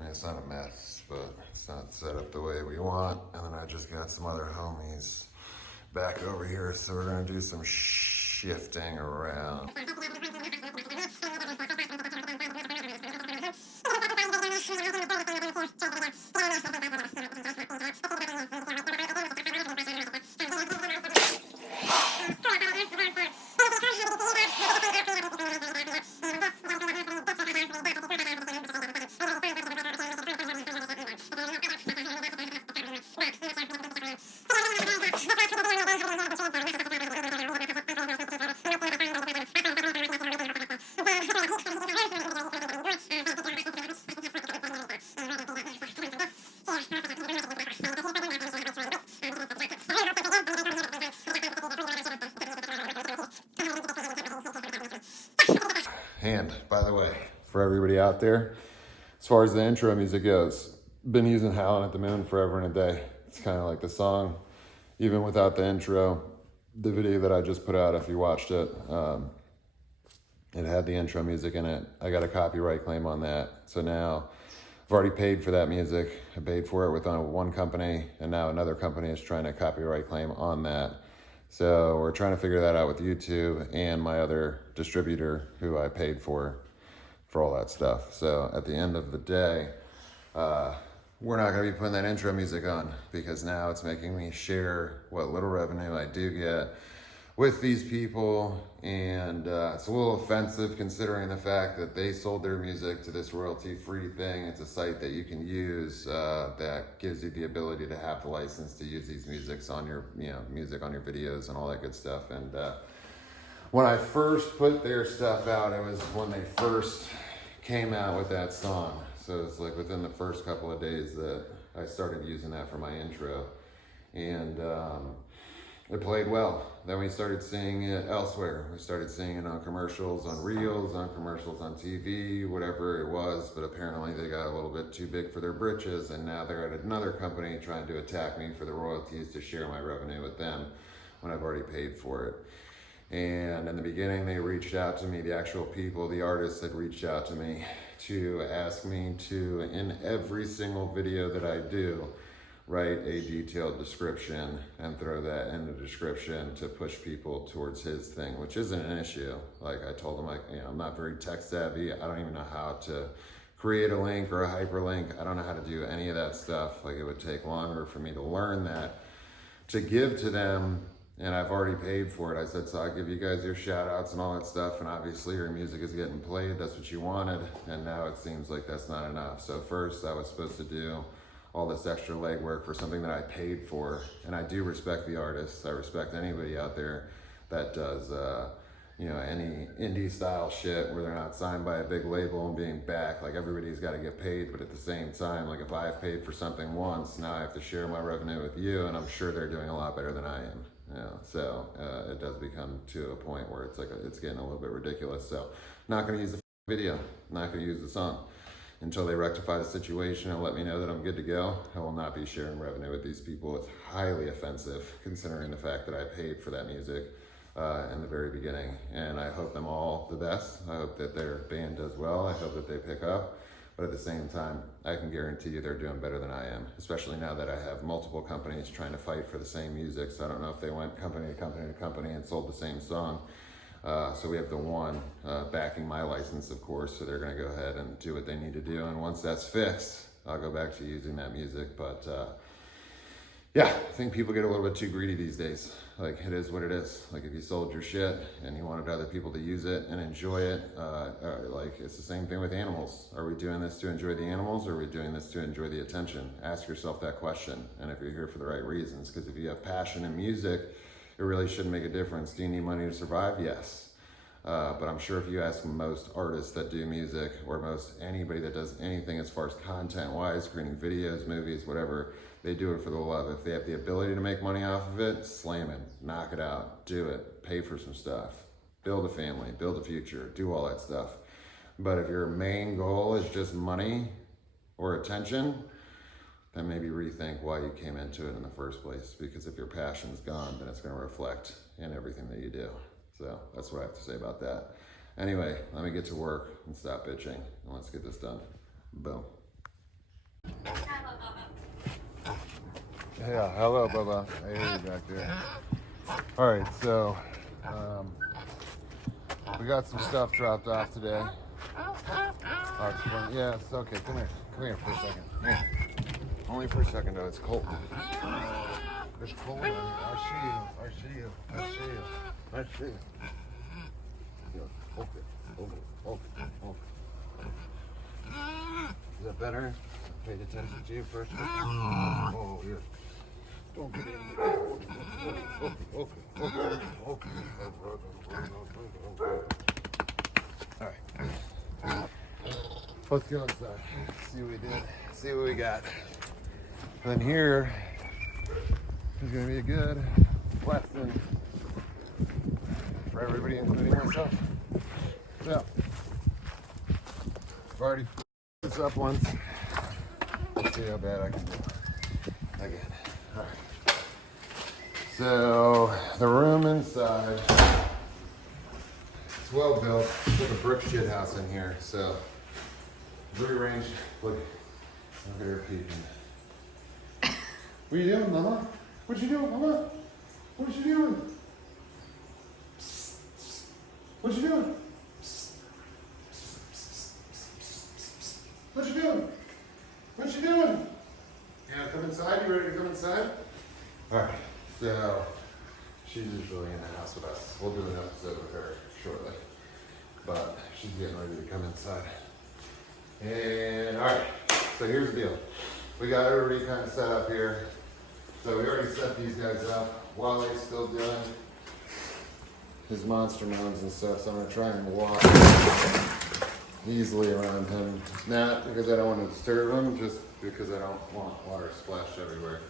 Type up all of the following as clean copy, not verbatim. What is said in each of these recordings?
I mean, it's not a mess, but it's not set up the way we want. And then I just got some other homies back over here, so we're gonna do some shifting around. And by the way, for everybody out there, as far as the intro music goes, been using Howlin' at the Moon forever and a day. It's kind of like the song, even without the intro. The video that I just put out, if you watched it, it had the intro music in it. I got a copyright claim on that. So now I've already paid for that music. I paid for it with one company, and now another company is trying to copyright claim on that. So we're trying to figure that out with YouTube and my other distributor who I paid for all that stuff. So at the end of the day, we're not gonna be putting that intro music on because now it's making me share what little revenue I do get with these people. And it's a little offensive considering the fact that they sold their music to this royalty-free thing. It's a site that you can use that gives you the ability to have the license to use these music on your videos and all that good stuff. And when I first put their stuff out, it was when they first came out with that song. So it's like within the first couple of days that I started using that for my intro. And it played well. Then we started seeing it elsewhere. We started seeing it on commercials, on reels, on commercials on TV, whatever it was. But apparently they got a little bit too big for their britches, and now they're at another company trying to attack me for the royalties to share my revenue with them when I've already paid for it. And in the beginning, they reached out to me, the actual people, the artists had reached out to me to ask me to, in every single video that I do, write a detailed description and throw that in the description to push people towards his thing, which isn't an issue. Like I told him, I'm not very tech savvy. I don't even know how to create a link or a hyperlink. I don't know how to do any of that stuff. Like it would take longer for me to learn that, to give to them. And I've already paid for it. I said, so I'll give you guys your shout outs and all that stuff. And obviously your music is getting played. That's what you wanted. And now it seems like that's not enough. So first I was supposed to do all this extra legwork for something that I paid for. And I do respect the artists. I respect anybody out there that does, any indie style shit where they're not signed by a big label and being back. Like everybody's got to get paid, but at the same time, like if I've paid for something once, now I have to share my revenue with you, and I'm sure they're doing a lot better than I am. So it does become to a point where it's like it's getting a little bit ridiculous. So not going to use the video, not going to use the song until they rectify the situation and let me know that I'm good to go. I will not be sharing revenue with these people. It's highly offensive considering the fact that I paid for that music in the very beginning. And I hope them all the best. I hope that their band does well. I hope that they pick up. But at the same time, I can guarantee you they're doing better than I am, especially now that I have multiple companies trying to fight for the same music. So I don't know if they went company to company to company and sold the same song. So we have the one backing my license, of course, so they're gonna go ahead and do what they need to do. And once that's fixed, I'll go back to using that music. But yeah, I think people get a little bit too greedy these days. Like it is what it is. Like if you sold your shit and you wanted other people to use it and enjoy it, like it's the same thing with animals. Are we doing this to enjoy the animals, or are we doing this to enjoy the attention? Ask yourself that question. And if you're here for the right reasons, because if you have passion in music, it really shouldn't make a difference. Do you need money to survive? Yes. But I'm sure if you ask most artists that do music, or most anybody that does anything as far as content-wise, creating videos, movies, whatever, they do it for the love. If they have the ability to make money off of it, slam it, knock it out, do it, pay for some stuff, build a family, build a future, do all that stuff. But if your main goal is just money or attention, then maybe rethink why you came into it in the first place. Because if your passion's gone, then it's gonna reflect in everything that you do. So that's what I have to say about that. Anyway, let me get to work and stop bitching, and let's get this done. Boom. Yeah, hello, Bubba. I hear you back there. All right, so we got some stuff dropped off today. Yeah, it's okay. Come here. Come here for a second. Here. Only for a second, though. It's cold. It's cold in here. I see you. I see you. I see you. I see you. Okay. Okay. Okay. Okay. Is that better? Paid attention to you first. Oh, yeah. Don't get in there. Okay. Okay. All right. Let's go inside. See what we did. See what we got. And then here is going to be a good lesson for everybody, including myself. So, I've already this up once. Let's see how bad I can do again. All right. So, the room inside, it's well built. It's like a brick shit house in here. So, rearranged. Look at her peeping. What are you doing, Mama? What you doing, Mama? What you doing? What you doing? What you doing? What you doing? Yeah, come inside. You ready to come inside? All right. So she's usually in the house with us. We'll do an episode with her shortly, but she's getting ready to come inside. And all right. So here's the deal. We got everybody kind of set up here. So we already set these guys up. Wally's still doing his monster mounds and stuff, so I'm gonna try and walk easily around him. Not because I don't want to disturb him, just because I don't want water splashed everywhere.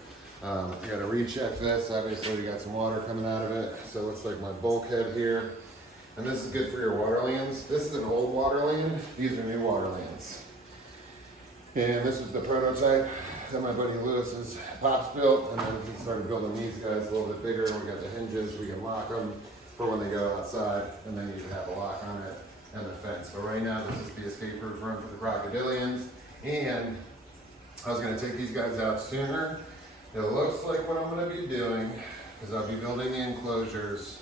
I gotta recheck this. Obviously we got some water coming out of it. So it looks like my bulkhead here. And this is good for your waterlands. This is an old waterland. These are new waterlands. And this is the prototype that my buddy Lewis's pops built, and then he started building these guys a little bit bigger. We got the hinges, we can lock them for when they go outside, and then you can have a lock on it and the fence. But right now, this is the escape-proof room for the Crocodilians, and I was gonna take these guys out sooner. It looks like what I'm gonna be doing is I'll be building the enclosures,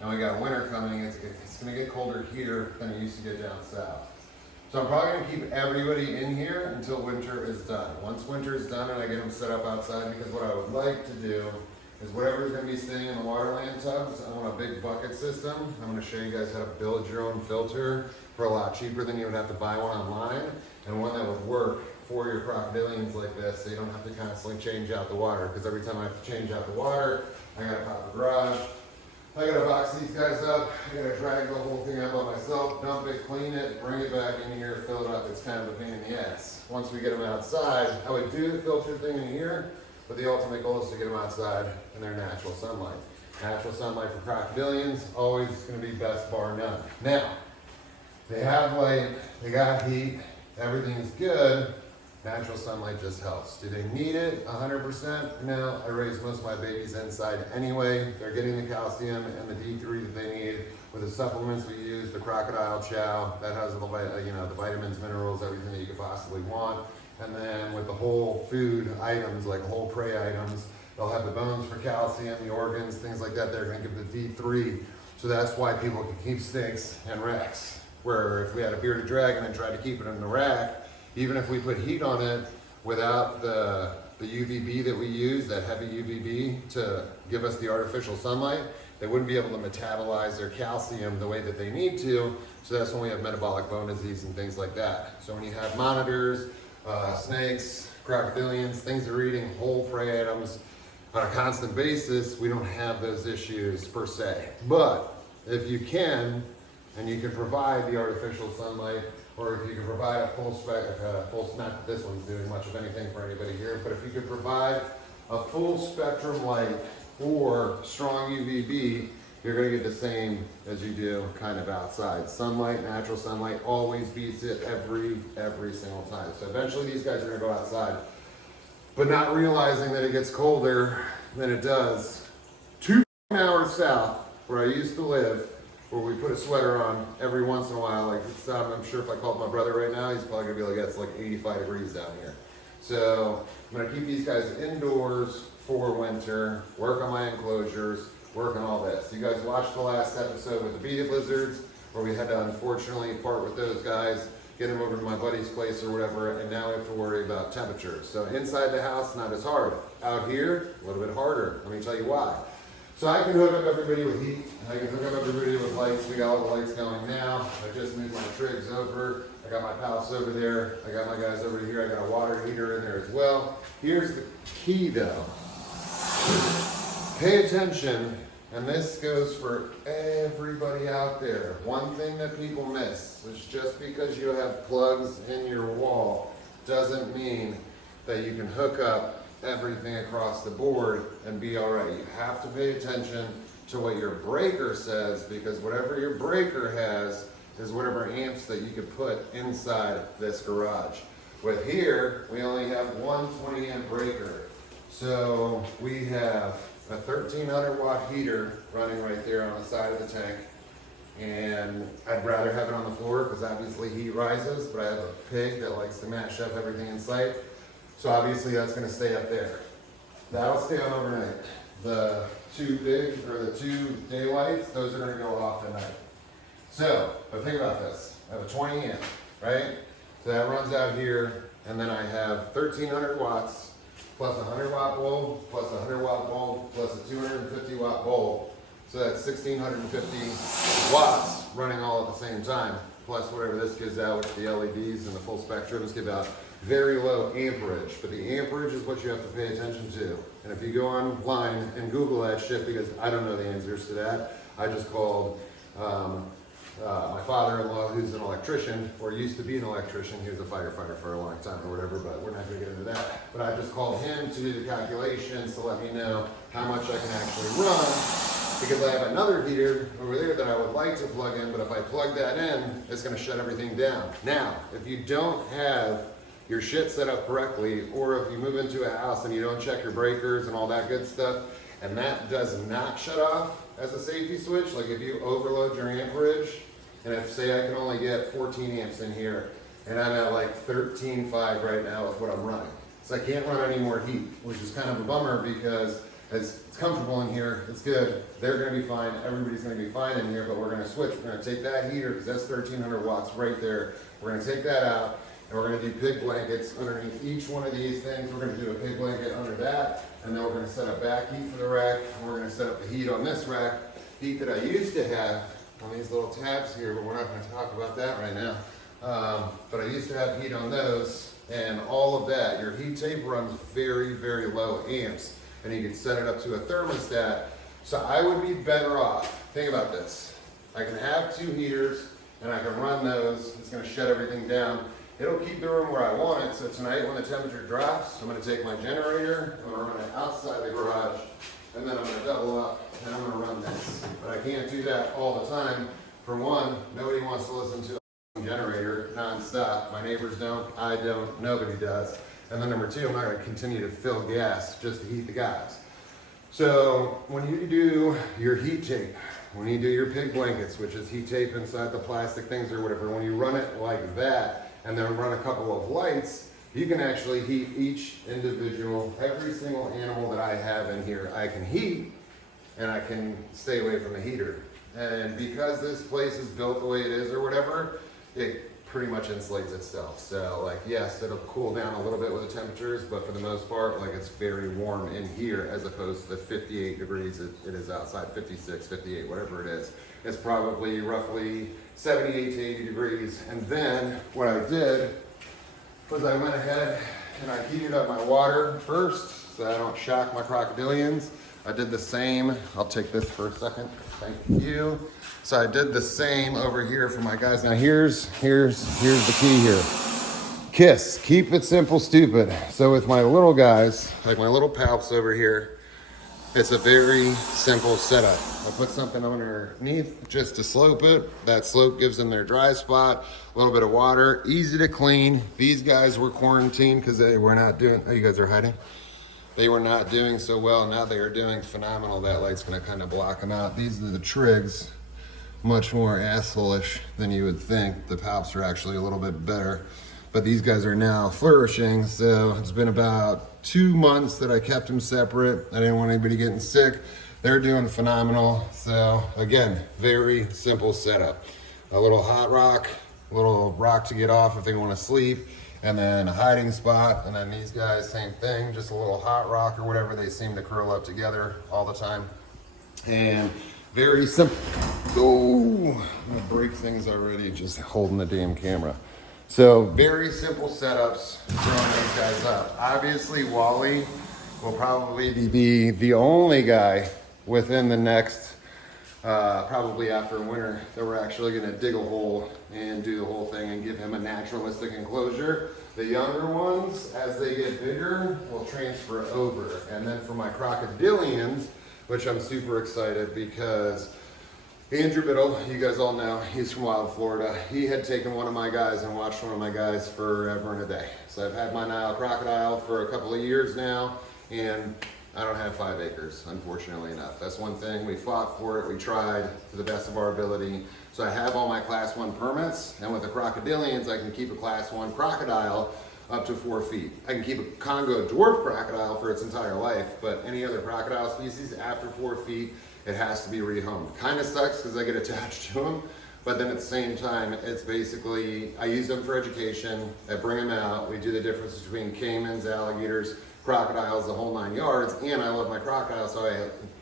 and we got winter coming. It's gonna get colder here than it used to get down south. So I'm probably gonna keep everybody in here until winter is done. Once winter is done and I get them set up outside, because what I would like to do is whatever's gonna be staying in the waterland tubs, I want a big bucket system. I'm gonna show you guys how to build your own filter for a lot cheaper than you would have to buy one online, and one that would work for your crocodilians like this, so you don't have to constantly change out the water, because every time I have to change out the water, I gotta pop the garage, I gotta box these guys up, I gotta drag the whole thing out by myself, dump it, clean it, bring it back in here, fill it up. It's kind of a pain in the ass. Once we get them outside, I would do the filter thing in here, but the ultimate goal is to get them outside in their natural sunlight. Natural sunlight for crocodilians, always gonna be best bar none. Now, they have light, they got heat, everything is good. Natural sunlight just helps. Do they need it 100%? No, I raise most of my babies inside anyway. They're getting the calcium and the D3 that they need with the supplements we use, the crocodile chow, that has the vitamins, minerals, everything that you could possibly want. And then with the whole food items, like whole prey items, they'll have the bones for calcium, the organs, things like that. They're gonna give the D3. So that's why people can keep snakes and racks. Where if we had a bearded dragon and tried to keep it in the rack, even if we put heat on it without the UVB that we use, that heavy UVB to give us the artificial sunlight, they wouldn't be able to metabolize their calcium the way that they need to. So that's when we have metabolic bone disease and things like that. So when you have monitors, snakes, crocodilians, things that are eating whole prey items on a constant basis, we don't have those issues per se. But if you can, and you can provide the artificial sunlight, or if you can provide a full not that this one's doing much of anything for anybody here, but if you could provide a full spectrum light or strong UVB, you're gonna get the same as you do kind of outside. Sunlight, natural sunlight, always beats it every single time. So eventually these guys are gonna go outside, but not realizing that it gets colder than it does 2 hours south where I used to live, where we put a sweater on every once in a while. Like I'm sure if I called my brother right now, he's probably gonna be like, yeah, it's like 85 degrees down here. So I'm gonna keep these guys indoors for winter, work on my enclosures, work on all this. You guys watched the last episode with the beaded lizards, where we had to unfortunately part with those guys, get them over to my buddy's place or whatever, and now we have to worry about temperatures. So inside the house, not as hard. Out here, a little bit harder. Let me tell you why. So I can hook up everybody with heat. I can hook up everybody with lights. We got all the lights going now. I just moved my trigs over. I got my palps over there. I got my guys over here. I got a water heater in there as well. Here's the key though. Pay attention, and this goes for everybody out there. One thing that people miss is just because you have plugs in your wall doesn't mean that you can hook up everything across the board and be all right. You have to pay attention to what your breaker says, because whatever your breaker has is whatever amps that you could put inside this garage. With here, we only have one 20 amp breaker. So we have a 1300 watt heater running right there on the side of the tank. And I'd rather have it on the floor because obviously heat rises, but I have a pig that likes to mash up everything in sight. So obviously that's gonna stay up there. That'll stay on overnight. The two daylights, those are gonna go off at night. So, but think about this. I have a 20 amp, right? So that runs out here, and then I have 1300 watts, plus a 100 watt bulb, plus a 100 watt bulb, plus a 250 watt bulb. So that's 1650 watts running all at the same time, plus whatever this gives out, which the LEDs and the full spectrums give out. Very low amperage, but the amperage is what you have to pay attention to. And if you go online and Google that shit, because I don't know the answers to that, I just called my father-in-law, who's an electrician, or used to be an electrician. He was a firefighter for a long time or whatever, but we're not gonna get into that. But I just called him to do the calculations to let me know how much I can actually run, because I have another heater over there that I would like to plug in, but if I plug that in, it's gonna shut everything down. Now, if you don't have your shit set up correctly, or if you move into a house and you don't check your breakers and all that good stuff, and that does not shut off as a safety switch, like if you overload your amperage, and if say I can only get 14 amps in here, and I'm at like 13.5 right now with what I'm running. So I can't run any more heat, which is kind of a bummer because it's comfortable in here, it's good, they're gonna be fine, everybody's gonna be fine in here, but we're gonna switch. We're gonna take that heater, because that's 1300 watts right there, we're gonna take that out, and we're gonna do pig blankets underneath each one of these things. We're gonna do a pig blanket under that, and then we're gonna set up back heat for the rack, and we're gonna set up the heat on this rack, heat that I used to have on these little tabs here, but we're not gonna talk about that right now. But I used to have heat on those, and all of that. Your heat tape runs very, very low amps, and you can set it up to a thermostat. So I would be better off, think about this. I can have two heaters, and I can run those, it's gonna shut everything down. It'll keep the room where I want it, so tonight when the temperature drops, I'm gonna take my generator, I'm gonna run it outside the garage, and then I'm gonna double up, and I'm gonna run this. But I can't do that all the time. For one, nobody wants to listen to a generator non-stop. My neighbors don't, I don't, nobody does. And then number two, I'm not gonna continue to fill gas just to heat the guys. So when you do your heat tape, when you do your pig blankets, which is heat tape inside the plastic things or whatever, when you run it like that, and then run a couple of lights, you can actually heat each individual, every single animal that I have in here, I can heat, and I can stay away from the heater. And because this place is built the way it is or whatever, it pretty much insulates itself. So like, yes, it'll cool down a little bit with the temperatures, but for the most part, like it's very warm in here as opposed to the 58 degrees it is outside, 56, 58, whatever it is. It's probably roughly 78 to 80 degrees. And then what I did was I went ahead and I heated up my water first so I don't shock my crocodilians. I did the same. I'll take this for a second. Thank you. So I did the same over here for my guys. Now here's the key here. KISS, keep it simple, stupid. So with my little guys, like my little palps over here, it's a very simple setup. I put something underneath just to slope it. That slope gives them their dry spot, a little bit of water, easy to clean. These guys were quarantined because they were not doing, oh, you guys are hiding? They were not doing so well. Now they are doing phenomenal. That light's gonna kind of block them out. These are the trigs, much more asshole-ish than you would think. The palps are actually a little bit better. but these guys are now flourishing. So it's been about 2 months that I kept them separate. I didn't want anybody getting sick. They're doing phenomenal. So again, very simple setup. A little hot rock, a little rock to get off if they want to sleep, and then a hiding spot. And then these guys, same thing, just a little hot rock or whatever. They seem to curl up together all the time. And very simple. Oh, I'm gonna break things already just holding the damn camera. So very simple setups throwing these guys up. Obviously, Wally will probably be the only guy within the next, probably after winter, that we're actually gonna dig a hole and do the whole thing and give him a naturalistic enclosure. The younger ones, as they get bigger, will transfer over. And then for my crocodilians, which I'm super excited because Andrew Biddle, you guys all know, he's from Wild Florida. He had taken one of my guys and watched one of my guys forever and a day. So I've had my Nile crocodile for a couple of years now, and I don't have 5 acres, unfortunately enough. That's one thing, we fought for it, we tried to the best of our ability. So I have all my class 1 permits, and with the crocodilians, I can keep a class 1 crocodile up to 4 feet. I can keep a Congo dwarf crocodile for its entire life, but any other crocodile species after 4 feet, it has to be rehomed. Kind of sucks because I get attached to them, but then at the same time, it's basically, I use them for education, I bring them out, we do the difference between caimans, alligators, crocodiles, the whole 9 yards, and I love my crocodiles, so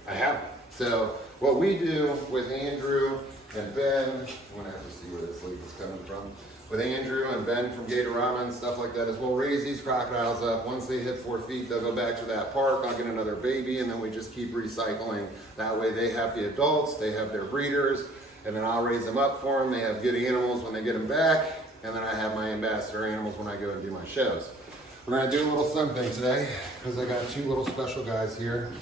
I have them. So what we do with Andrew and Ben, I'm gonna have to see where this leaf is coming from, with Andrew and Ben from Gatorama and stuff like that, is we'll raise these crocodiles up. Once they hit 4 feet, they'll go back to that park. I'll get another baby, and then we just keep recycling. That way they have the adults, they have their breeders, and then I'll raise them up for them. They have good animals when they get them back, and then I have my ambassador animals when I go and do my shows. We're gonna do a little something today, because I got 2 little special guys here.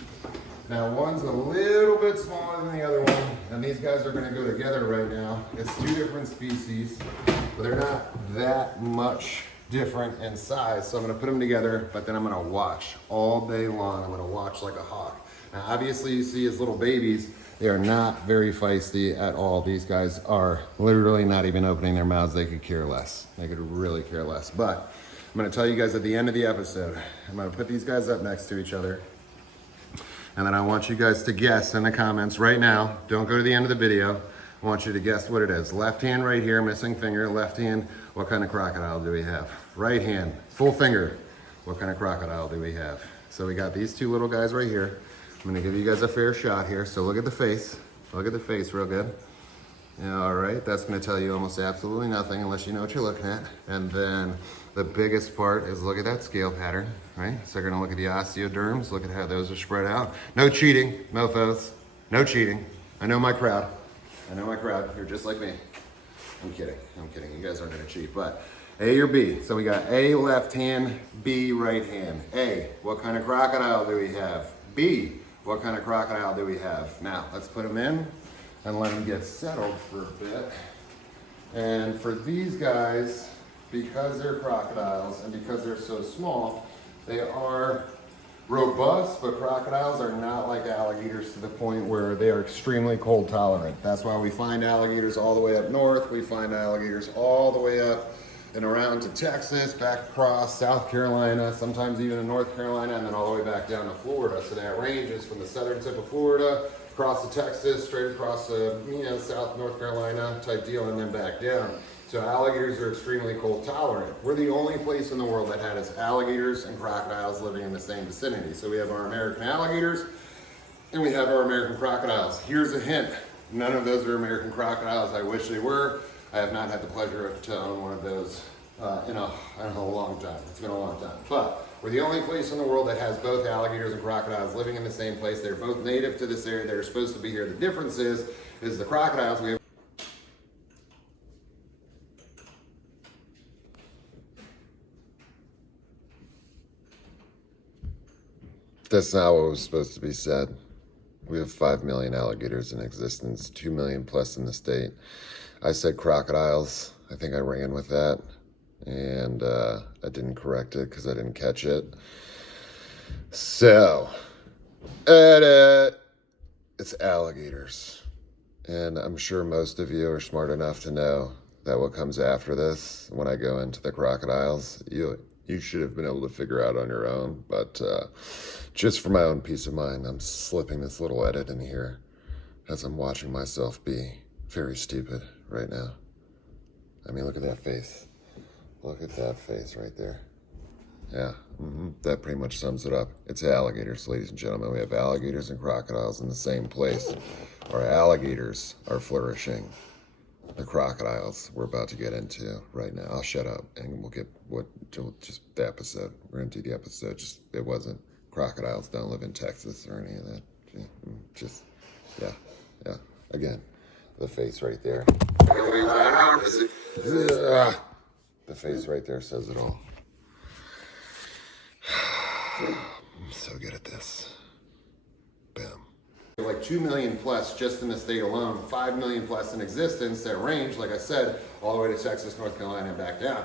Now one's a little bit smaller than the other one, and these guys are gonna go together right now. It's 2 different species, but they're not that much different in size. So I'm gonna put them together, but then I'm gonna watch all day long. I'm gonna watch like a hawk. Now obviously you see as little babies, they are not very feisty at all. These guys are literally not even opening their mouths. They could care less. They could really care less. But I'm gonna tell you guys at the end of the episode, I'm gonna put these guys up next to each other. And then I want you guys to guess in the comments right now. Don't go to the end of the video. I want you to guess what it is. Left hand right here, missing finger. Left hand, what kind of crocodile do we have? Right hand, full finger. What kind of crocodile do we have? So we got these 2 little guys right here. I'm gonna give you guys a fair shot here. So look at the face. Look at the face real good. Yeah, all right, that's gonna tell you almost absolutely nothing unless you know what you're looking at. And then the biggest part is look at that scale pattern, right? So you're gonna look at the osteoderms, look at how those are spread out. No cheating, mofos, no cheating. I know my crowd. I know my crowd, you're just like me. I'm kidding, you guys aren't gonna cheat, but A or B? So we got A, left hand, B, right hand. A, what kind of crocodile do we have? B, what kind of crocodile do we have? Now, let's put them in and let them get settled for a bit. And for these guys, because they're crocodiles and because they're so small, they are robust, but crocodiles are not like alligators to the point where they are extremely cold tolerant. That's why we find alligators all the way up north. We find alligators all the way up and around to Texas, back across South Carolina, sometimes even in North Carolina, and then all the way back down to Florida. So that ranges from the southern tip of Florida, across to Texas, straight across South North Carolina type deal, and then back down. So alligators are extremely cold tolerant. We're the only place in the world that has alligators and crocodiles living in the same vicinity. So we have our American alligators and we have our American crocodiles. Here's a hint. None of those are American crocodiles. I wish they were. I have not had the pleasure to own one of those in a long time. It's been a long time. But we're the only place in the world that has both alligators and crocodiles living in the same place. They're both native to this area. They're supposed to be here. The difference is the crocodiles, we have That's not what was supposed to be said. We have 5 million alligators in existence, 2 million plus in the state. I said crocodiles. I think I ran with that. And I didn't correct it because I didn't catch it. So, edit. It's alligators. And I'm sure most of you are smart enough to know that what comes after this, when I go into the crocodiles, you should have been able to figure out on your own. But just for my own peace of mind, I'm slipping this little edit in here as I'm watching myself be very stupid right now. I mean, look at that face. Look at that face right there. Yeah, that pretty much sums it up. It's alligators, ladies and gentlemen. We have alligators and crocodiles in the same place. Our alligators are flourishing. The crocodiles we're about to get into right now. I'll shut up and we'll get just the episode. We're gonna do the episode. Just, it wasn't crocodiles don't live in Texas or any of that. Just, yeah. Again, the face right there. The face right there says it all. I'm so good at this. Bam. Like 2 million plus just in the state alone, 5 million plus in existence that range, like I said, all the way to Texas, North Carolina, and back down.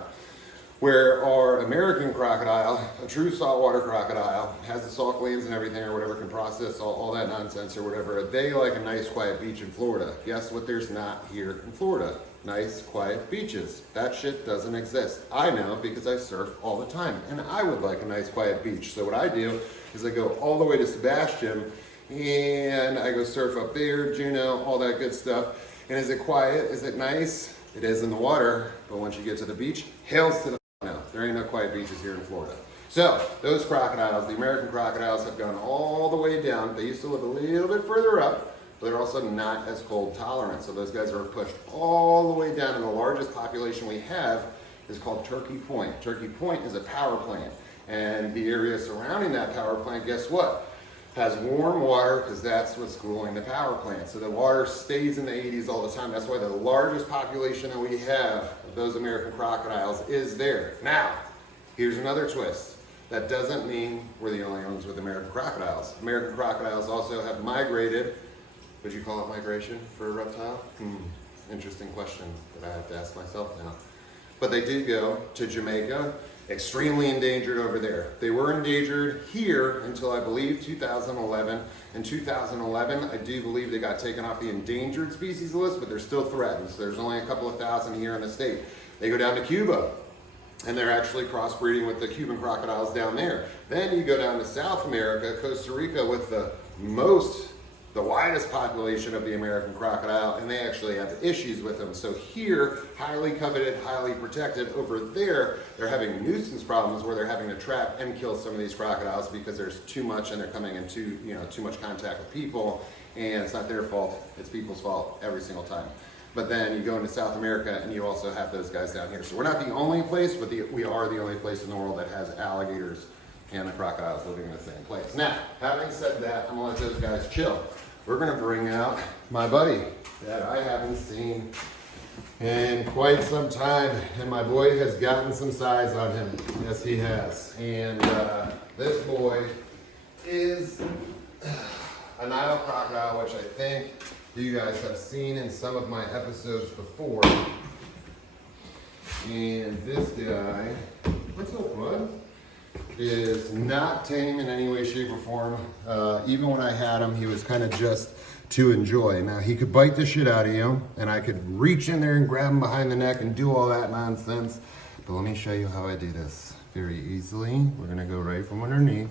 Where our American crocodile, a true saltwater crocodile, has the salt glands and everything or whatever, can process all that nonsense or whatever. They like a nice quiet beach in Florida. Guess what there's not here in Florida? Nice quiet beaches. That shit doesn't exist. I know because I surf all the time and I would like a nice quiet beach. So what I do is I go all the way to Sebastian and I go surf up there, Juneau, all that good stuff. And is it quiet? Is it nice? It is in the water, but once you get to the beach, hails to the no. There ain't no quiet beaches here in Florida. So those crocodiles, the American crocodiles, have gone all the way down. They used to live a little bit further up, but they're also not as cold tolerant. So those guys are pushed all the way down, and the largest population we have is called Turkey Point. Turkey Point is a power plant, and the area surrounding that power plant, guess what? Has warm water because that's what's cooling the power plant. So the water stays in the 80s all the time. That's why the largest population that we have of those American crocodiles is there. Now, here's another twist. That doesn't mean we're the only ones with American crocodiles. American crocodiles also have migrated. Would you call it migration for a reptile? Interesting question that I have to ask myself now. But they did go to Jamaica, extremely endangered over there. They were endangered here until I believe 2011. In 2011, I do believe they got taken off the endangered species list, but they're still threatened. So there's only a couple of thousand here in the state. They go down to Cuba, and they're actually crossbreeding with the Cuban crocodiles down there. Then you go down to South America, Costa Rica, with the widest population of the American crocodile, and they actually have issues with them. So here, highly coveted, highly protected. Over there, they're having nuisance problems where they're having to trap and kill some of these crocodiles because there's too much and they're coming into too much contact with people, and it's not their fault, it's people's fault every single time. But then you go into South America and you also have those guys down here. So we're not the only place, but we are the only place in the world that has alligators and the crocodiles living in the same place. Now, having said that, I'm gonna let those guys chill. We're gonna bring out my buddy that I haven't seen in quite some time, and my boy has gotten some size on him. Yes, he has. And this boy is a Nile crocodile, which I think you guys have seen in some of my episodes before. And this guy, what's up, bud? Is not tame in any way, shape, or form. Even when I had him, he was kind of just to enjoy. Now, he could bite the shit out of you, and I could reach in there and grab him behind the neck and do all that nonsense. But let me show you how I do this very easily. We're gonna go right from underneath,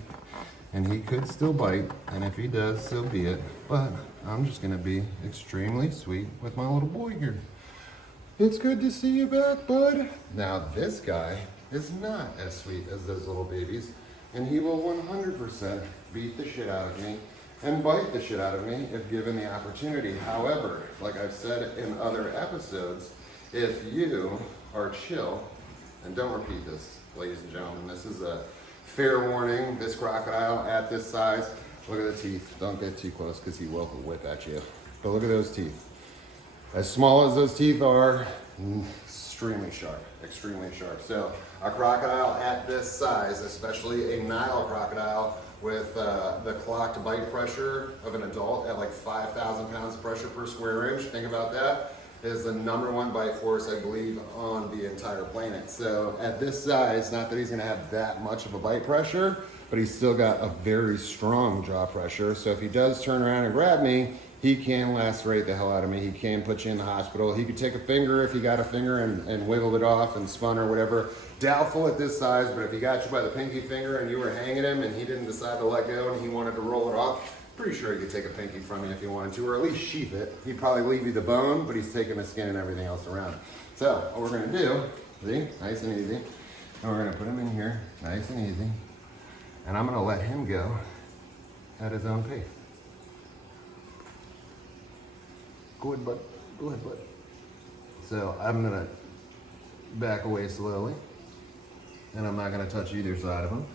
and he could still bite, and if he does, so be it. But I'm just gonna be extremely sweet with my little boy here. It's good to see you back, bud. Now, this guy is not as sweet as those little babies, and he will 100% beat the shit out of me and bite the shit out of me if given the opportunity. However, like I've said in other episodes, if you are chill, and don't repeat this, ladies and gentlemen, this is a fair warning. This crocodile at this size, look at the teeth. Don't get too close because he will whip at you. But look at those teeth. As small as those teeth are, extremely sharp, extremely sharp. So a crocodile at this size, especially a Nile crocodile with the clocked bite pressure of an adult at like 5,000 pounds of pressure per square inch, think about that, is the #1 bite force, I believe, on the entire planet. So at this size, not that he's gonna have that much of a bite pressure, but he's still got a very strong jaw pressure. So if he does turn around and grab me, he can lacerate the hell out of me. He can put you in the hospital. He could take a finger if you got a finger and wiggled it off and spun or whatever. Doubtful at this size, but if he got you by the pinky finger and you were hanging him and he didn't decide to let go and he wanted to roll it off, pretty sure he could take a pinky from you if he wanted to, or at least sheath it. He'd probably leave you the bone, but he's taking the skin and everything else around. So what we're gonna do, see, nice and easy, and we're gonna put him in here, nice and easy, and I'm gonna let him go at his own pace. Go ahead, bud. Go ahead, bud. So I'm gonna back away slowly, and I'm not gonna touch either side of him.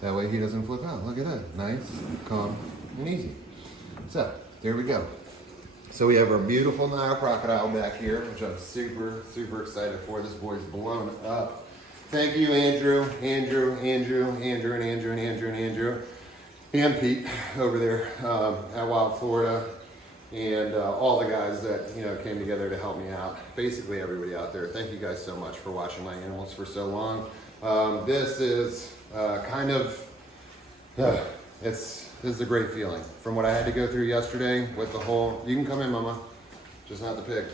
That way he doesn't flip out. Look at that. Nice, calm, and easy. So there we go. So we have our beautiful Nile crocodile back here, which I'm super, super excited for. This boy's blown up. Thank you, Andrew, and Pete over there at Wild Florida. And all the guys that came together to help me out. Basically everybody out there. Thank you guys so much for watching my animals for so long. This is this is a great feeling. From what I had to go through yesterday with the whole, you can come in, mama, just not the pig.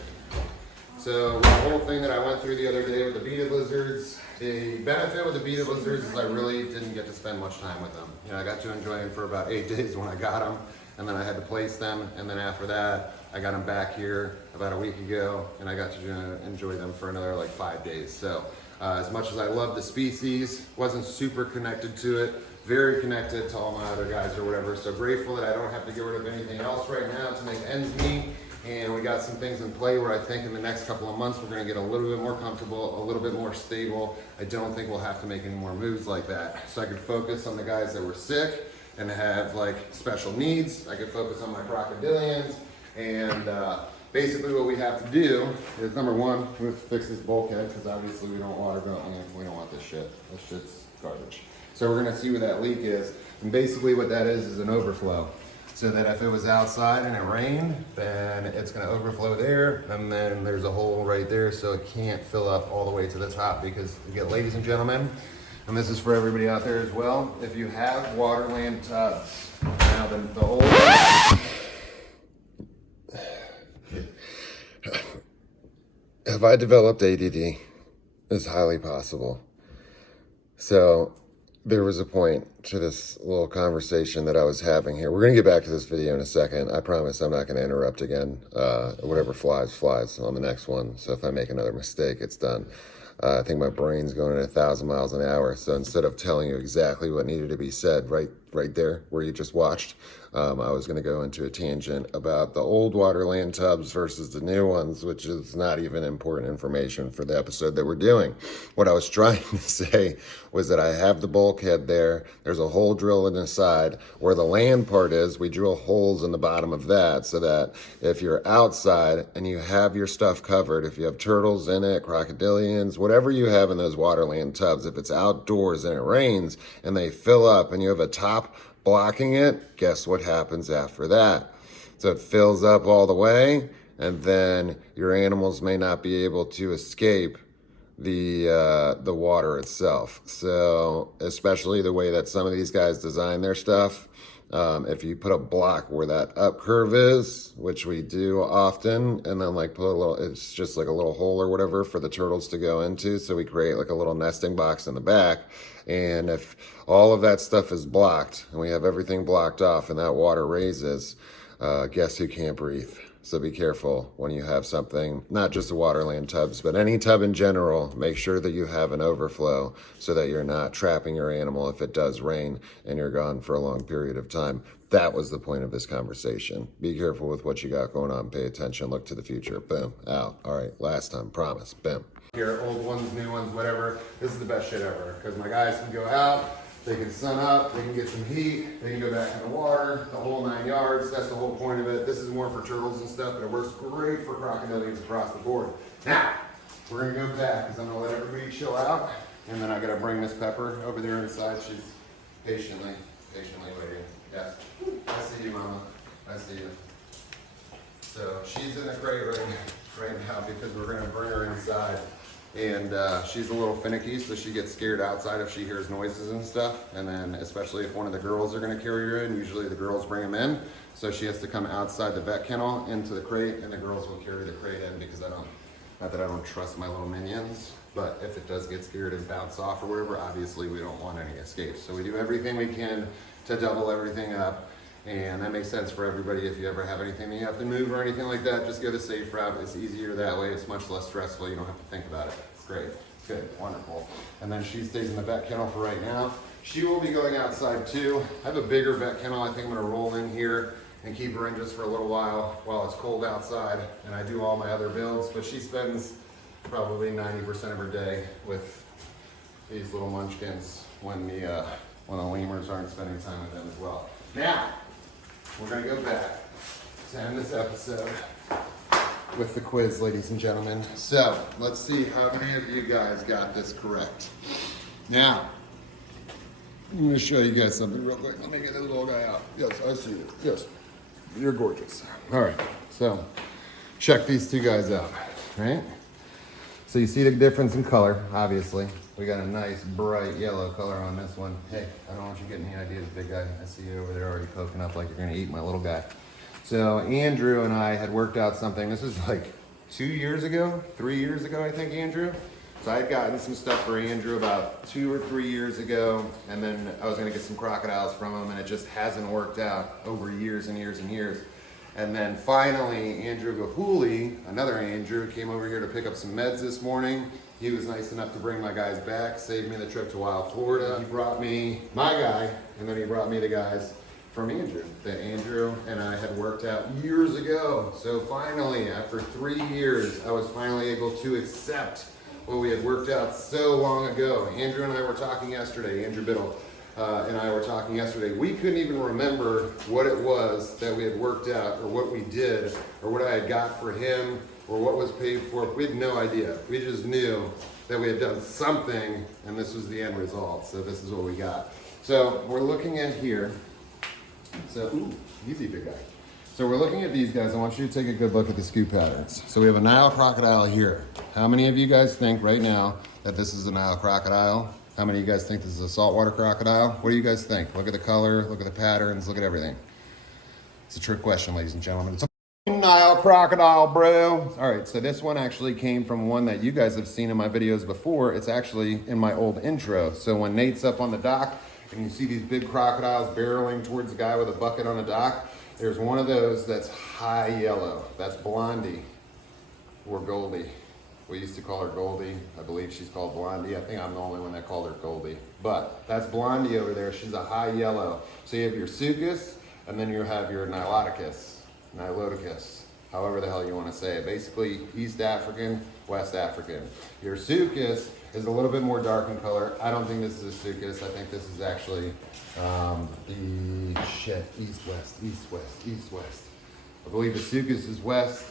So the whole thing that I went through the other day with the beaded lizards, the benefit with the beaded lizards is I really didn't get to spend much time with them. I got to enjoy them for about 8 days when I got them. And then I had to place them, and then after that, I got them back here about a week ago, and I got to enjoy them for another like 5 days. So as much as I love the species, wasn't super connected to it, very connected to all my other guys or whatever. So grateful that I don't have to get rid of anything else right now to make ends meet. And we got some things in play where I think in the next couple of months, we're gonna get a little bit more comfortable, a little bit more stable. I don't think we'll have to make any more moves like that. So I could focus on the guys that were sick and have like special needs. I could focus on my crocodilians, and basically what we have to do is, number one, we have to fix this bulkhead, because obviously we don't want this shit. This shit's garbage. So we're gonna see where that leak is, and basically what that is an overflow. So that if it was outside and it rained, then it's gonna overflow there, and then there's a hole right there, so it can't fill up all the way to the top. Because again, ladies and gentlemen, and this is for everybody out there as well, if you have waterland tubs, now the old... Have I developed ADD? It's highly possible. So there was a point to this little conversation that I was having here. We're gonna get back to this video in a second. I promise I'm not gonna interrupt again. Whatever flies on the next one. So if I make another mistake, it's done. I think my brain's going at 1,000 miles an hour. So instead of telling you exactly what needed to be said right there where you just watched, I was going to go into a tangent about the old waterland tubs versus the new ones, which is not even important information for the episode that we're doing. What I was trying to say was that I have the bulkhead there. There's a hole drilled in the side. Where the land part is, we drill holes in the bottom of that, so that if you're outside and you have your stuff covered, if you have turtles in it, crocodilians, whatever you have in those waterland tubs, if it's outdoors and it rains and they fill up and you have a top blocking it, guess what happens after that? So it fills up all the way, and then your animals may not be able to escape the water itself. So especially the way that some of these guys design their stuff, if you put a block where that up curve is, which we do often, and then like put a little, it's just like a little hole or whatever for the turtles to go into. So we create like a little nesting box in the back. And if all of that stuff is blocked and we have everything blocked off and that water raises, guess who can't breathe? So be careful when you have something, not just the waterland tubs, but any tub in general. Make sure that you have an overflow so that you're not trapping your animal if it does rain and you're gone for a long period of time. That was the point of this conversation. Be careful with what you got going on. Pay attention. Look to the future. Boom. Out. All right. Last time. Promise. Boom. Here, old ones, new ones, whatever. This is the best shit ever, because my guys can go out. They can sun up, they can get some heat, they can go back in the water, the whole 9 yards. That's the whole point of it. This is more for turtles and stuff, but it works great for crocodilians across the board. Now, we're gonna go back, because I'm gonna let everybody chill out, and then I gotta bring Miss Pepper over there inside. She's patiently waiting. Yes. I see you, Mama. I see you. So she's in the crate right now because we're gonna bring her inside And she's a little finicky, so she gets scared outside if she hears noises and stuff. And then especially if one of the girls are gonna carry her in, usually the girls bring them in. So she has to come outside the vet kennel into the crate, and the girls will carry the crate in because not that I don't trust my little minions, but if it does get scared and bounce off or whatever, obviously we don't want any escapes. So we do everything we can to double everything up. And that makes sense for everybody. If you ever have anything that you have to move or anything like that, just go the safe route. It's easier that way. It's much less stressful. You don't have to think about it. It's great. It's good. Wonderful. And then she stays in the vet kennel for right now. She will be going outside too. I have a bigger vet kennel. I think I'm going to roll in here and keep her in just for a little while it's cold outside. And I do all my other builds, but she spends probably 90% of her day with these little munchkins when the lemurs aren't spending time with them as well. Now, we're gonna go back to end this episode with the quiz, ladies and gentlemen. So, let's see how many of you guys got this correct. Now, I'm gonna show you guys something real quick. Let me get this little guy out. Yes, I see it. Yes, you're gorgeous. All right, so check these two guys out, right? So you see the difference in color, obviously. We got a nice bright yellow color on this one. Hey, I don't want you getting any ideas, big guy. I see you over there already poking up like you're gonna eat my little guy. So Andrew and I had worked out something. This was like 3 years ago, I think, Andrew. So I had gotten some stuff for Andrew about 2 or 3 years ago, and then I was gonna get some crocodiles from him, and it just hasn't worked out over years and years and years. And then finally, Andrew Gahuli, another Andrew, came over here to pick up some meds this morning. He was nice enough to bring my guys back, saved me the trip to Wild Florida. He brought me my guy, and then he brought me the guys from Andrew, that Andrew and I had worked out years ago. So finally, after 3 years, I was finally able to accept what we had worked out so long ago. Andrew and I were talking yesterday, Andrew Biddle and I were talking yesterday. We couldn't even remember what it was that we had worked out or what we did or what I had got for him or what was paid for. We had no idea. We just knew that we had done something and this was the end result. So this is what we got. So we're looking at here. So, ooh, easy big guy. So we're looking at these guys. I want you to take a good look at the scoop patterns. So we have a Nile crocodile here. How many of you guys think right now that this is a Nile crocodile? How many of you guys think this is a saltwater crocodile? What do you guys think? Look at the color, look at the patterns, look at everything. It's a trick question, ladies and gentlemen. It's a Nile crocodile, bro. All right, so this one actually came from one that you guys have seen in my videos before. It's actually in my old intro. So when Nate's up on the dock and you see these big crocodiles barreling towards the guy with a bucket on the dock, there's one of those that's high yellow. That's Blondie or Goldie. We used to call her Goldie. I believe she's called Blondie. I think I'm the only one that called her Goldie. But that's Blondie over there. She's a high yellow. So you have your Sucus, and then you have your Niloticus, however the hell you want to say it. Basically, East African, West African. Your Sucus is a little bit more dark in color. I don't think this is a Sucus. I think this is actually East-West. I believe the Sucus is west.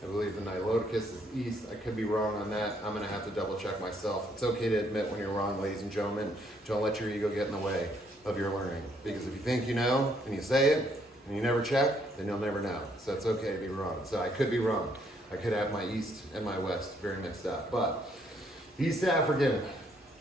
I believe the Niloticus is east. I could be wrong on that. I'm gonna have to double check myself. It's okay to admit when you're wrong, ladies and gentlemen. Don't let your ego get in the way of your learning. Because if you think you know and you say it and you never check, then you'll never know. So it's okay to be wrong. So I could be wrong. I could have my east and my west very mixed up. But East African,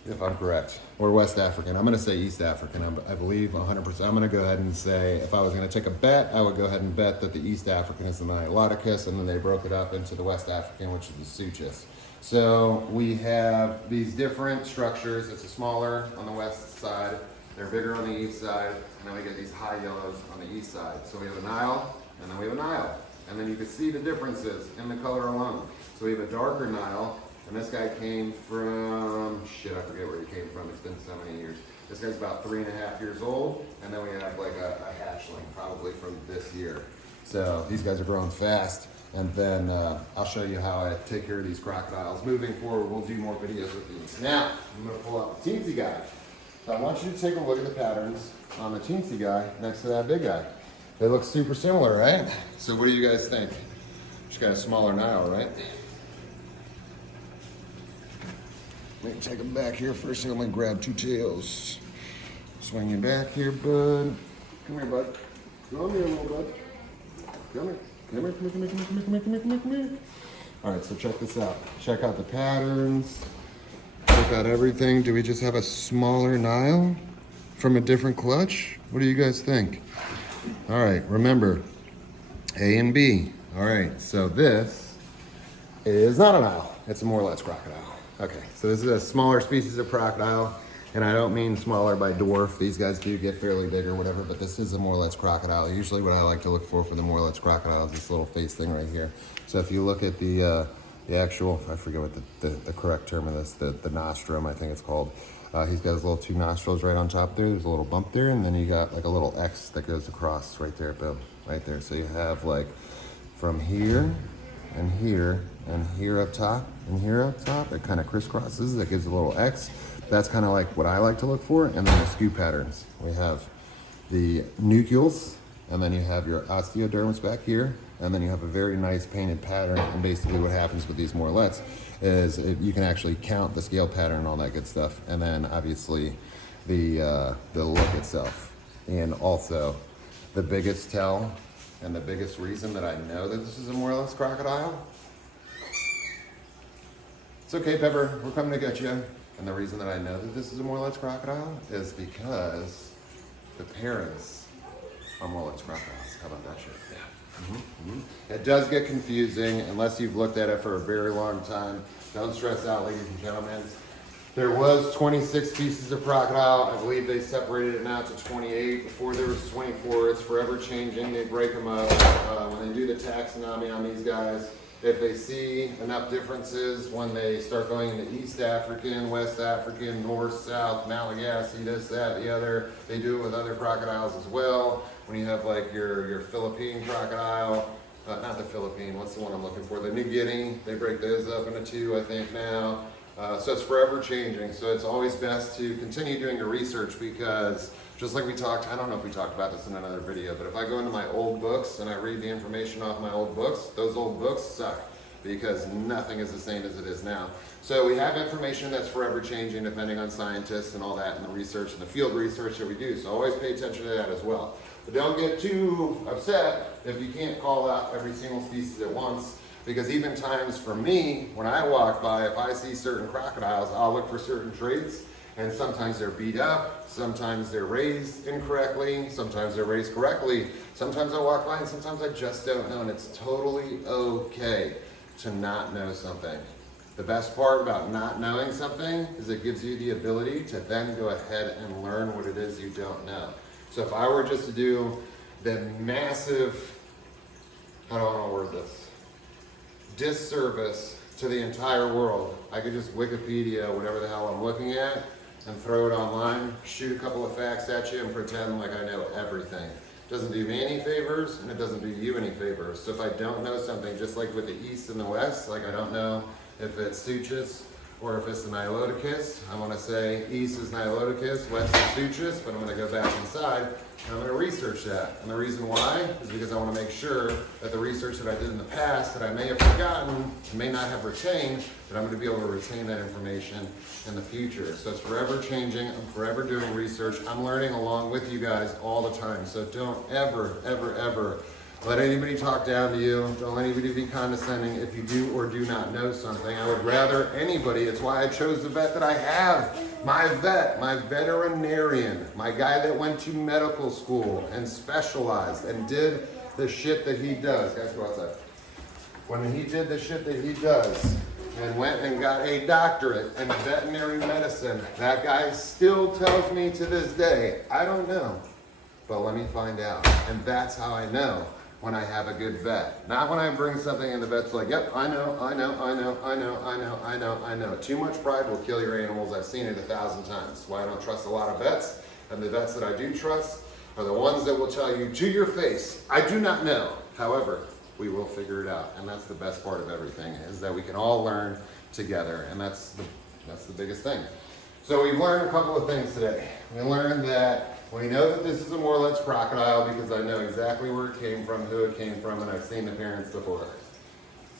if I'm correct, or West African. I'm gonna say East African, I believe 100%. I'm gonna go ahead and say, if I was gonna take a bet, I would go ahead and bet that the East African is the Niloticus, and then they broke it up into the West African, which is the Suchus. So we have these different structures. It's a smaller on the west side, they're bigger on the east side, and then we get these high yellows on the east side. So we have a Nile, and then we have a Nile. And then you can see the differences in the color alone. So we have a darker Nile, and this guy came from, I forget where he came from. It's been so many years. This guy's about 3.5 years old. And then we have like a hatchling, probably from this year. So these guys are growing fast. And then I'll show you how I take care of these crocodiles. Moving forward, we'll do more videos with these. Now, I'm gonna pull up the teensy guy. So I want you to take a look at the patterns on the teensy guy next to that big guy. They look super similar, right? So what do you guys think? Just got a smaller Nile, right? Let me take him back here. First thing, I'm gonna grab two tails. Swing you back here, bud. Come here, bud. Come here, little bud. Come here. Come here. All right, so check this out. Check out the patterns. Check out everything. Do we just have a smaller Nile from a different clutch? What do you guys think? All right, remember, A and B. All right, so this is not a Nile. It's a more or less crocodile. Okay, so this is a smaller species of crocodile, and I don't mean smaller by dwarf. These guys do get fairly big or whatever, but this is a more or less crocodile. Usually what I like to look for the more or less crocodile is this little face thing right here. So if you look at the actual, I forget what the correct term of this, the nostrum, I think it's called. He's got his little two nostrils right on top there. There's a little bump there, and then you got like a little X that goes across right there, boom, right there. So you have like from here and here and here up top and here up top, it kind of crisscrosses. That gives a little X. That's kind of like what I like to look for. And then the scoop patterns. We have the nucleus, and then you have your osteodermis back here, and then you have a very nice painted pattern. And basically what happens with these morlets is you can actually count the scale pattern and all that good stuff. And then obviously the look itself. And also the biggest tell and the biggest reason that I know that this is a more or less crocodile. It's okay, Pepper, we're coming to get you. And the reason that I know that this is a more or less crocodile is because the parents are more or less crocodiles. How about that shit? Yeah. It does get confusing unless you've looked at it for a very long time. Don't stress out, ladies and gentlemen. There was 26 species of crocodile. I believe they separated it now to 28. Before there was 24. It's forever changing. They break them up. When they do the taxonomy on these guys, if they see enough differences when they start going into East African, West African, North, South, Malagasy, this, that, the other, they do it with other crocodiles as well. When you have like your Philippine crocodile, not the Philippine, what's the one I'm looking for? The New Guinea, they break those up into two, I think now. So it's forever changing. So it's always best to continue doing your research because just like we talked, I don't know if we talked about this in another video, but if I go into my old books and I read the information off my old books, those old books suck because nothing is the same as it is now. So we have information that's forever changing depending on scientists and all that and the research and the field research that we do. So always pay attention to that as well. But don't get too upset if you can't call out every single species at once. Because even times for me, when I walk by, if I see certain crocodiles, I'll look for certain traits. And sometimes they're beat up, sometimes they're raised incorrectly, sometimes they're raised correctly. Sometimes I walk by and sometimes I just don't know. And it's totally okay to not know something. The best part about not knowing something is it gives you the ability to then go ahead and learn what it is you don't know. So if I were just to do the massive, how do I want to word this? Disservice to the entire world. I could just Wikipedia whatever the hell I'm looking at and throw it online, shoot a couple of facts at you and pretend like I know everything. It doesn't do me any favors and it doesn't do you any favors. So if I don't know something, just like with the East and the West, like I don't know if it's Suchus or if it's the Niloticus, I want to say East is Niloticus, West is Suchus, but I'm going to go back inside and I'm going to research that. And the reason why is because I want to make sure that the research that I did in the past that I may have forgotten, may not have retained, that I'm going to be able to retain that information in the future. So it's forever changing. I'm forever doing research. I'm learning along with you guys all the time. So don't ever, ever, ever let anybody talk down to you. Don't let anybody be condescending if you do or do not know something. I would rather anybody, it's why I chose the vet that I have. My vet, my veterinarian, my guy that went to medical school and specialized and did the shit that he does. Guys, go outside. When he did the shit that he does and went and got a doctorate in veterinary medicine, that guy still tells me to this day, I don't know, but let me find out. And that's how I know when I have a good vet. Not when I bring something and the vet's like, yep, I know. Too much pride will kill your animals. I've seen it 1,000 times. That's why I don't trust a lot of vets. And the vets that I do trust are the ones that will tell you to your face, I do not know. However, we will figure it out. And that's the best part of everything, is that we can all learn together. And that's the biggest thing. So we've learned a couple of things today. We learned that we know that this is a more or less crocodile because I know exactly where it came from, who it came from, and I've seen the parents before.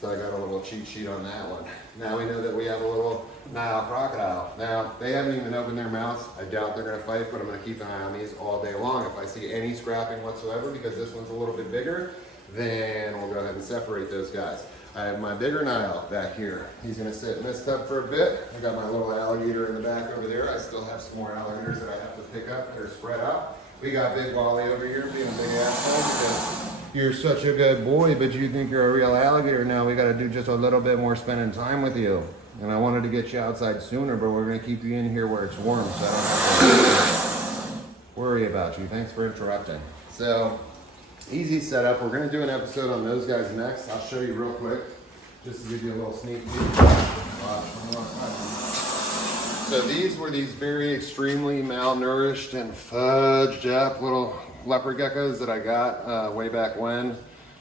So I got a little cheat sheet on that one. Now we know that we have a little Nile crocodile. Now, they haven't even opened their mouths. I doubt they're going to fight, but I'm going to keep an eye on these all day long. If I see any scrapping whatsoever, because this one's a little bit bigger, then we'll go ahead and separate those guys. I have my bigger Nile back here. He's gonna sit in this tub for a bit. I got my little alligator in the back over there. I still have some more alligators that I have to pick up. They're spread out. We got Big Wally over here being a big asshole because you're such a good boy, but you think you're a real alligator now. We gotta do just a little bit more spending time with you. And I wanted to get you outside sooner, but we're gonna keep you in here where it's warm so I don't have to worry about you. Thanks for interrupting. So, easy setup. We're gonna do an episode on those guys next. I'll show you real quick, just to give you a little sneak peek. So these were these very extremely malnourished and fudged up little leopard geckos that I got way back when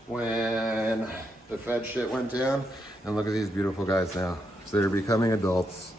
the Fed shit went down. And look at these beautiful guys now. So they're becoming adults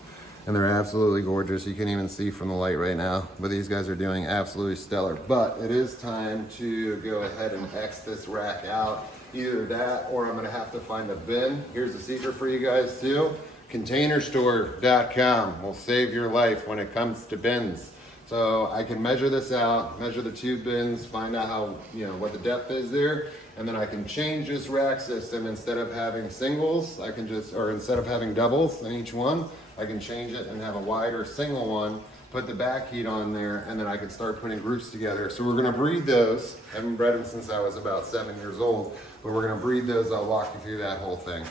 and they're absolutely gorgeous. You can't even see from the light right now, but these guys are doing absolutely stellar. But it is time to go ahead and X this rack out. Either that or I'm gonna have to find a bin. Here's a secret for you guys too. Containerstore.com will save your life when it comes to bins. So I can measure this out, measure the 2 bins, find out how, what the depth is there, and then I can change this rack system. Instead of having singles, instead of having doubles in each one, I can change it and have a wider single one, put the back heat on there, and then I can start putting groups together. So we're gonna breed those. I haven't bred them since I was about 7 years old, but we're gonna breed those. I'll walk you through that whole thing.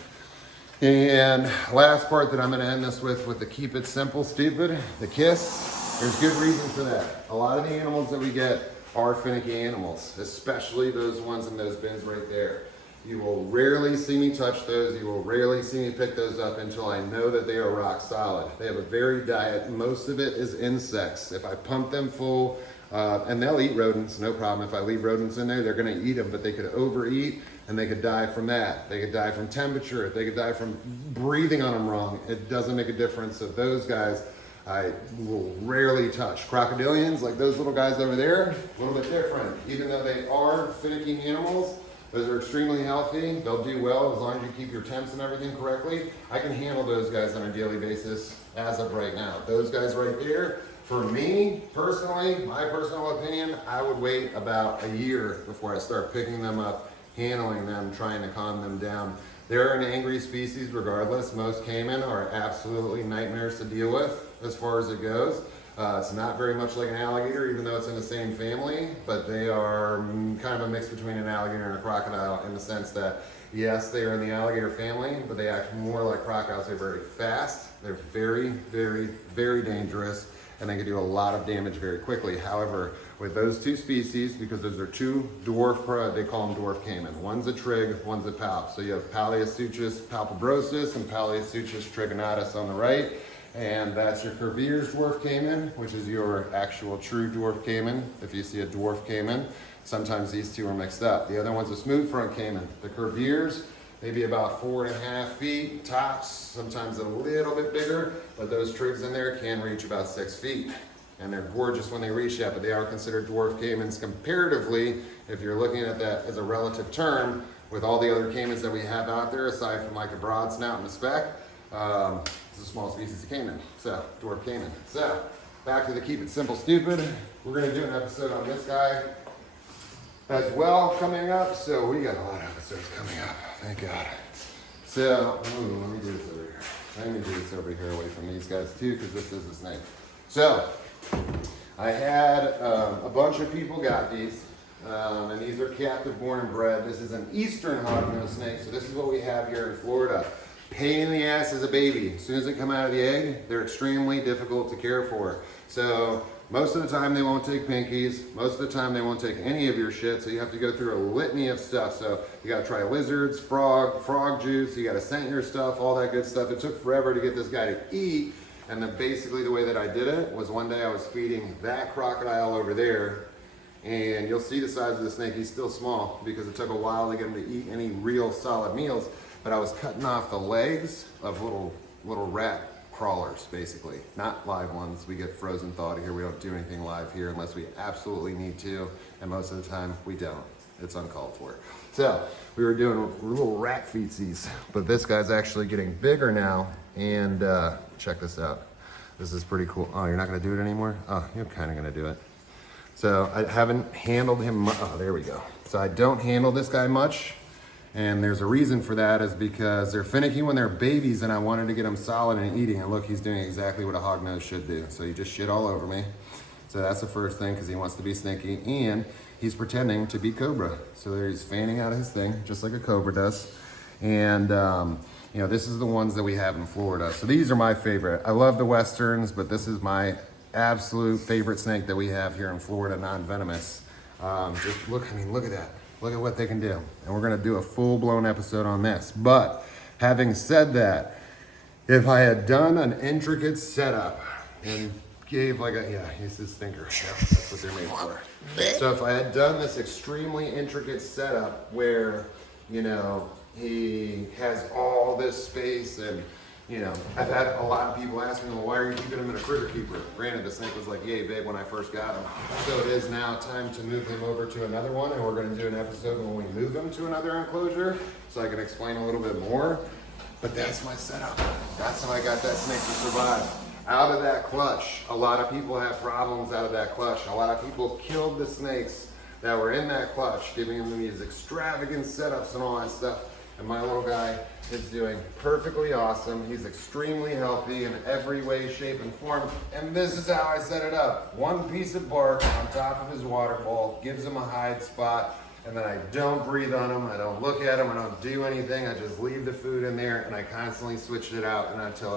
And last part that I'm gonna end this with the keep it simple, stupid, the kiss. There's good reason for that. A lot of the animals that we get are finicky animals, especially those ones in those bins right there. You will rarely see me touch those. You will rarely see me pick those up until I know that they are rock solid. They have a varied diet. Most of it is insects. If I pump them full, and they'll eat rodents, no problem. If I leave rodents in there, they're gonna eat them, but they could overeat and they could die from that. They could die from temperature. They could die from breathing on them wrong. It doesn't make a difference. So those guys, I will rarely touch. Crocodilians, like those little guys over there, a little bit different. Even though they are finicky animals, those are extremely healthy. They'll do well as long as you keep your temps and everything correctly. I can handle those guys on a daily basis as of right now. Those guys right there, for me, personally, my personal opinion, I would wait about a year before I start picking them up, handling them, trying to calm them down. They're an angry species regardless. Most caiman are absolutely nightmares to deal with as far as it goes. It's not very much like an alligator, even though it's in the same family, but they are kind of a mix between an alligator and a crocodile in the sense that, yes, they are in the alligator family, but they act more like crocodiles. They're very fast, they're very, very, very dangerous, and they can do a lot of damage very quickly. However, with those 2 species, because those are 2 dwarf, they call them dwarf caiman. One's a trig, one's a palp. So you have Paleosuchus palpebrosus and Paleosuchus trigonatus on the right. And that's your Cuvier's dwarf caiman, which is your actual true dwarf caiman. If you see a dwarf caiman, sometimes these 2 are mixed up. The other one's a smooth front caiman. The Cuvier's, maybe about 4.5 feet tops, sometimes a little bit bigger, but those trigs in there can reach about 6 feet. And they're gorgeous when they reach that, but they are considered dwarf caimans comparatively, if you're looking at that as a relative term, with all the other caimans that we have out there, aside from like the broad snout and the speck. It's a small species of caiman, so dwarf caiman. So back to the keep it simple, stupid. We're gonna do an episode on this guy as well coming up. So we got a lot of episodes coming up, thank God. So let me do this over here. Let me do this over here away from these guys too, because this is a snake. So I had a bunch of people got these, and these are captive born and bred. This is an eastern hognose snake, so this is what we have here in Florida. Pain in the ass as a baby. As soon as they come out of the egg, they're extremely difficult to care for. So most of the time they won't take pinkies. Most of the time they won't take any of your shit. So you have to go through a litany of stuff. So you gotta try lizards, frog juice, you gotta scent your stuff, all that good stuff. It took forever to get this guy to eat. And then basically the way that I did it was one day I was feeding that crocodile over there. And you'll see the size of the snake. He's still small because it took a while to get him to eat any real solid meals. But I was cutting off the legs of little rat crawlers, basically. Not live ones. We get frozen thawed here. We don't do anything live here unless we absolutely need to. And most of the time, we don't. It's uncalled for. So we were doing little rat feetsies. But this guy's actually getting bigger now. And check this out. This is pretty cool. Oh, you're not going to do it anymore? Oh, you're kind of going to do it. So I haven't handled him. Oh, there we go. So I don't handle this guy much. And there's a reason for that, is because they're finicky when they're babies, and I wanted to get them solid and eating. And look, he's doing exactly what a hognose should do. So he just shit all over me. So that's the first thing, because he wants to be sneaky, and he's pretending to be cobra. So there he's fanning out his thing, just like a cobra does. And you know, this is the ones that we have in Florida. So these are my favorite. I love the Westerns, but this is my absolute favorite snake that we have here in Florida, non-venomous. Just look, I mean, look at that. Look at what they can do. And we're gonna do a full-blown episode on this. But having said that, if I had done an intricate setup and gave like a, yeah, he's a stinker. Yep, that's what they're made for. So if I had done this extremely intricate setup where, you know, he has all this space, and, you know, I've had a lot of people ask me, well, why are you keeping him in a critter keeper? Granted, the snake was like, yay big when I first got him. So it is now time to move him over to another one, and we're gonna do an episode when we move him to another enclosure, so I can explain a little bit more. But that's my setup. That's how I got that snake to survive. Out of that clutch, a lot of people have problems out of that clutch. A lot of people killed the snakes that were in that clutch, giving them these extravagant setups and all that stuff. And my little guy is doing perfectly awesome. He's extremely healthy in every way, shape, and form. And this is how I set it up. One piece of bark on top of his water bowl gives him a hide spot. And then I don't breathe on him. I don't look at him. I don't do anything. I just leave the food in there, and I constantly switched it out until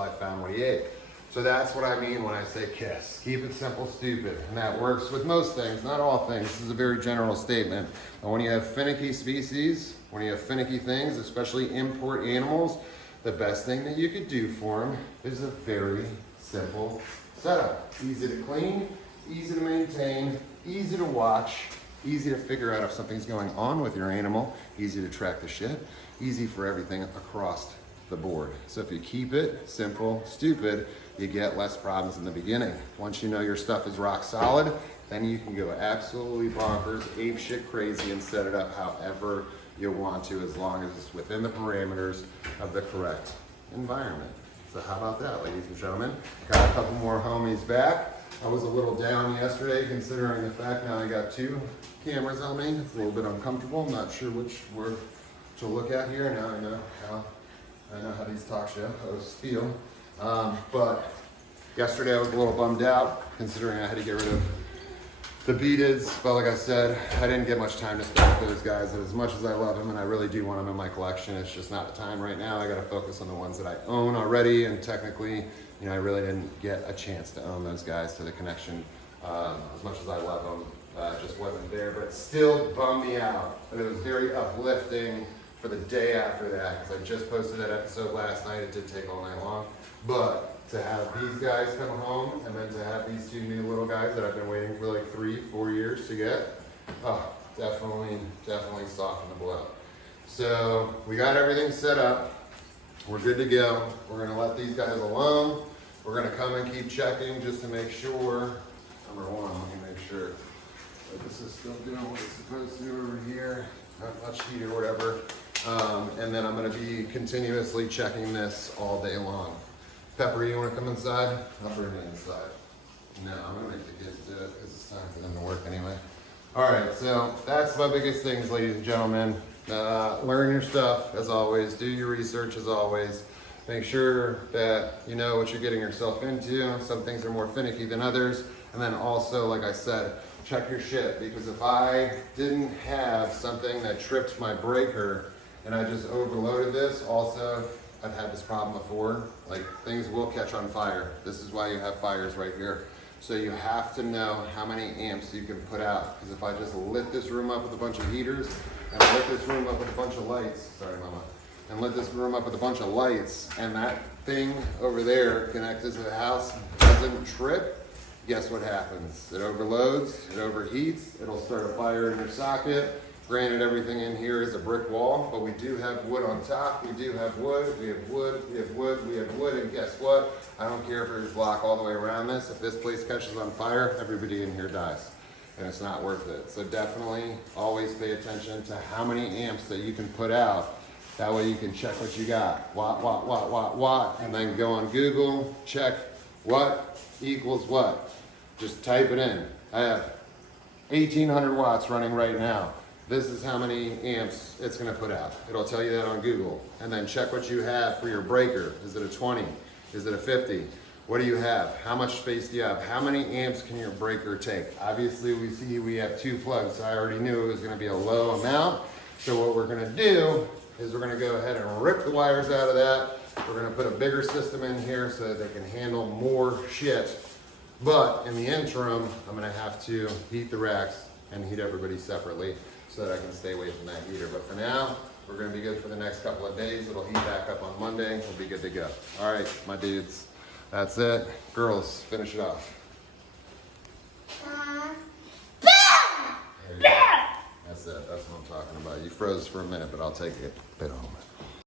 I found what he ate. So that's what I mean when I say KISS. Keep it simple, stupid. And that works with most things, not all things. This is a very general statement. And when you have finicky species, when you have finicky things, especially import animals, the best thing that you could do for them is a very simple setup. Easy to clean, easy to maintain, easy to watch, easy to figure out if something's going on with your animal, easy to track the shit, easy for everything across the board. So if you keep it simple, stupid, you get less problems in the beginning. Once you know your stuff is rock solid, then you can go absolutely bonkers, ape shit crazy, and set it up however you want to, as long as it's within the parameters of the correct environment. So how about that, ladies and gentlemen? Got a couple more homies back. I was a little down yesterday, considering the fact now I got two cameras on me. It's a little bit uncomfortable. I'm not sure which were to look at here. Now I know how these talk show hosts feel. But yesterday I was a little bummed out, considering I had to get rid of the beateds. But like I said, I didn't get much time to spend with those guys. And as much as I love them and I really do want them in my collection, it's just not the time right now. I got to focus on the ones that I own already. And technically, you know, I really didn't get a chance to own those guys, so the connection, as much as I love them, just wasn't there. But it still bummed me out. But it was very uplifting for the day after that, because I just posted that episode last night. It did take all night long. But to have these guys come home, and then to have these two new little guys that I've been waiting for like 3-4 years to get, oh, definitely softened the blow. So we got everything set up. We're good to go. We're gonna let these guys alone. We're gonna come and keep checking just to make sure. Number one, let me make sure that this is still doing what it's supposed to over here. Not much heat or whatever. And then I'm gonna be continuously checking this all day long. Pepper, you wanna come inside? I'll bring you inside. No, I'm gonna make the kids do it because it's time for them to work anyway. All right, so that's my biggest things, ladies and gentlemen. Learn your stuff, as always. Do your research, as always. Make sure that you know what you're getting yourself into. Some things are more finicky than others. And then also, like I said, check your shit. Because if I didn't have something that tripped my breaker and I just overloaded this, also, I've had this problem before. Like, things will catch on fire. This is why you have fires right here. So you have to know how many amps you can put out. Because if I just lit this room up with a bunch of heaters, and lit this room up with a bunch of lights, sorry mama, and lit this room up with a bunch of lights, and that thing over there connected to the house doesn't trip, guess what happens? It overloads, it overheats, it'll start a fire in your socket. Granted, everything in here is a brick wall, but we do have wood on top, we do have wood, we have wood, we have wood, we have wood, and guess what? I don't care if there's block all the way around this. If this place catches on fire, everybody in here dies. And it's not worth it. So definitely always pay attention to how many amps that you can put out. That way you can check what you got. Watt, and then go on Google, check what equals what. Just type it in. I have 1800 watts running right now. this is how many amps it's gonna put out. It'll tell you that on Google. And then check what you have for your breaker. Is it a 20? Is it a 50? What do you have? How much space do you have? How many amps can your breaker take? Obviously we see we have 2 plugs, so I already knew it was gonna be a low amount. So what we're gonna do is we're gonna go ahead and rip the wires out of that. We're gonna put a bigger system in here so that they can handle more shit. But in the interim, I'm gonna have to heat the racks and heat everybody separately so that I can stay away from that heater. But for now, we're gonna be good for the next couple of days. It'll heat back up on Monday. We'll be good to go. All right, my dudes, that's it. Girls, finish it off. There you go. That's it, that's what I'm talking about. You froze for a minute, but I'll take it. Bit home.